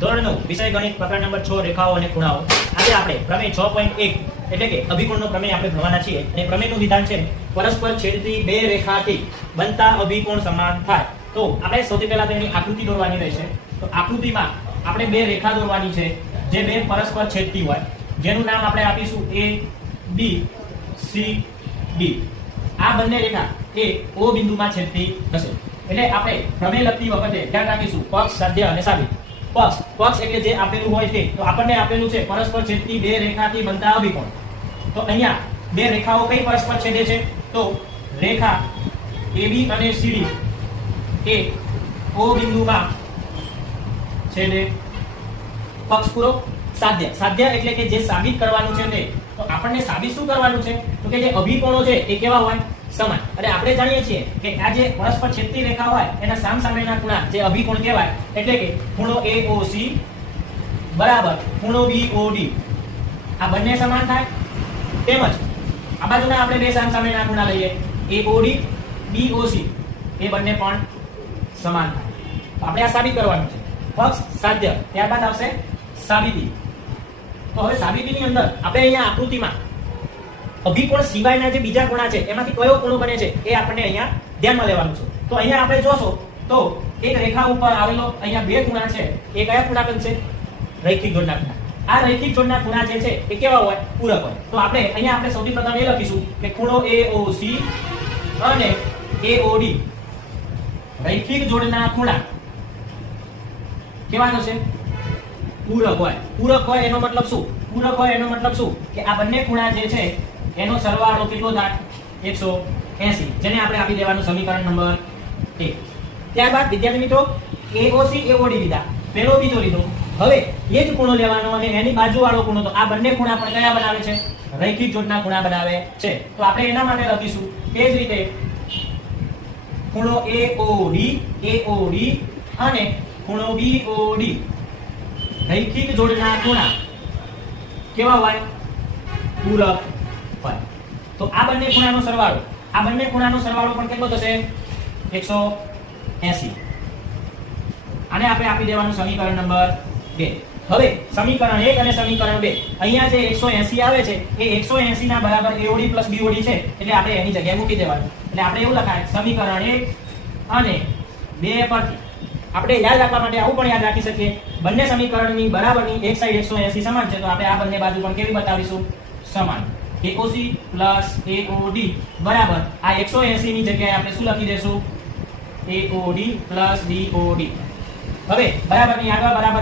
ધોરણ 9 વિષય ગણિત પ્રકરણ નંબર 6 રેખાઓ અને ખૂણાઓ. આજે આપણે પ્રમેય 6.1 એટલે કે અભિકોણનો પ્રમેય આપણે ભણવાના છીએ અને પ્રમેયનું વિધાન છે પરસ્પર છેદતી બે રેખાથી બનતા અભિકોણ સમાન થાય. તો આપણે સૌથી પહેલા તેની આકૃતિ દોરવાની રહેશે. તો આકૃતિમાં આપણે બે રેખા દોરવાની છે જે બે પરસ્પર છેદતી હોય, જેનું નામ આપણે આપીશું A B C D. આ બંને રેખા એ O બિંદુમાં છેદતી હશે. એટલે આપણે પ્રમેય લખતી વખતે ધ્યાન રાખીશું પક્ષ, સાધ્ય અને સાબિત. પક્ષ એટલે જે આપેલું હોય તે, તો આપણને આપેલું છે પરસ્પર છેદતી બે રેખાથી બનતા અભિકોણ. તો અહીંયા બે રેખાઓ કઈ પરસ્પર છેદે છે? તો રેખા AB અને CD એ O બિંદુમાં છેદે. પક્ષ પૂરો. સાધ્ય એટલે કે જે સાબિત કરવાનું છે તે. તો આપણને સાબિત શું કરવાનું છે? તો કે જે અભિકોણો છે એ કેવા હોય? સમાન. અને આપણે જાણીએ છીએ કે આ જે પરસ્પર છેદતી રેખા હોય એના સામસામેના ખૂણા જે અભિકોણ કહેવાય. એટલે કે ખૂણો AOC બરાબર ખૂણો BOD. આ બંને સમાન થાય. તેમજ આ બાજુના આપણે બે સામસામેના ખૂણા લઈએ AOD BOC, એ બંને પણ સમાન થાય. તો આપણે આ સાબિત કરવાનું છે. પક્ષ, સાધ્ય, ત્યારબાદ આવશે સાબિતી. તો હવે સાબિતીની અંદર આપણે અહીંયા આકૃતિમાં અભિકોણ સિવાયના જે બીજા ખૂણા છે એમાંથી કયો ખૂણો બને છે એ આપણને અહીંયા ધ્યાનમાં લેવાનું છે. તો અહીંયા આપણે જોશો તો એક રેખા ઉપર આવેલો અહીંયા બે ખૂણા છે. એ કયા ખૂણા બનશે? રૈખિક જોડના ખૂણા. આ રૈખિક જોડના ખૂણા જે છે એ કેવા હોય? પૂરક હોય. તો અહીંયા આપણે સૌથી પ્રથમ એ લખીશું કે ખૂણો AOC અને AOD રૈખિક જોડના ખૂણા કેવા થશે? પૂરક હોય. પૂરક હોય એનો મતલબ શું? પૂરક હોય એનો મતલબ શું? કે આ બંને ખૂણા જે છે એનો સરવાળો કેટલો થાય? 180, જેને આપણે આપી દેવાનું સમીકરણ નંબર 1. ત્યારબાદ વિદ્યાર્થી મિત્રો AOC AOD લીધા, પેલો બીજો લીધો. હવે એ જ ખૂણો લેવાનો અને એની બાજુવાળો ખૂણો. તો આ બંને ખૂણા પણ કયા બનાવે છે? રૈખિક જોડના ખૂણા બનાવે છે. તો આપણે એના માટે લખીશું તે જ રીતે ખૂણો AOD અને ખૂણો BOD રૈખિક જોડના ખૂણા કેવા હોય? પૂરક હોય. તો આ બંને ખૂણાનો સરવાળો પણ કેટલો થશે? 180. આને આપણે આપી દેવાનું સમીકરણ નંબર 2. હવે સમીકરણ 1 અને સમીકરણ 2, અહીંયા જે 180 આવે છે એ 180 ના બરાબર AOD plus BOD છે, એટલે આપણે એની જગ્યાએ મૂકી દેવાનું. એટલે આપણે એવું લખાય સમીકરણ 1 અને 2 પરથી આપણે યાદ રાખવા માટે આવું પણ યાદ રાખી શકીએ, બંને સમીકરણની બરાબરની એક સાઈડ 180 સમાન છે, તો આપણે આ બંને બાજુ પણ કેવી બતાવીશું? સમાન. AOC plus AOD બરાબર આ 180 ની જગ્યાએ આપણે શું લખી દેશું? AOD plus BOD. હવે બરાબરની આગળ બરાબર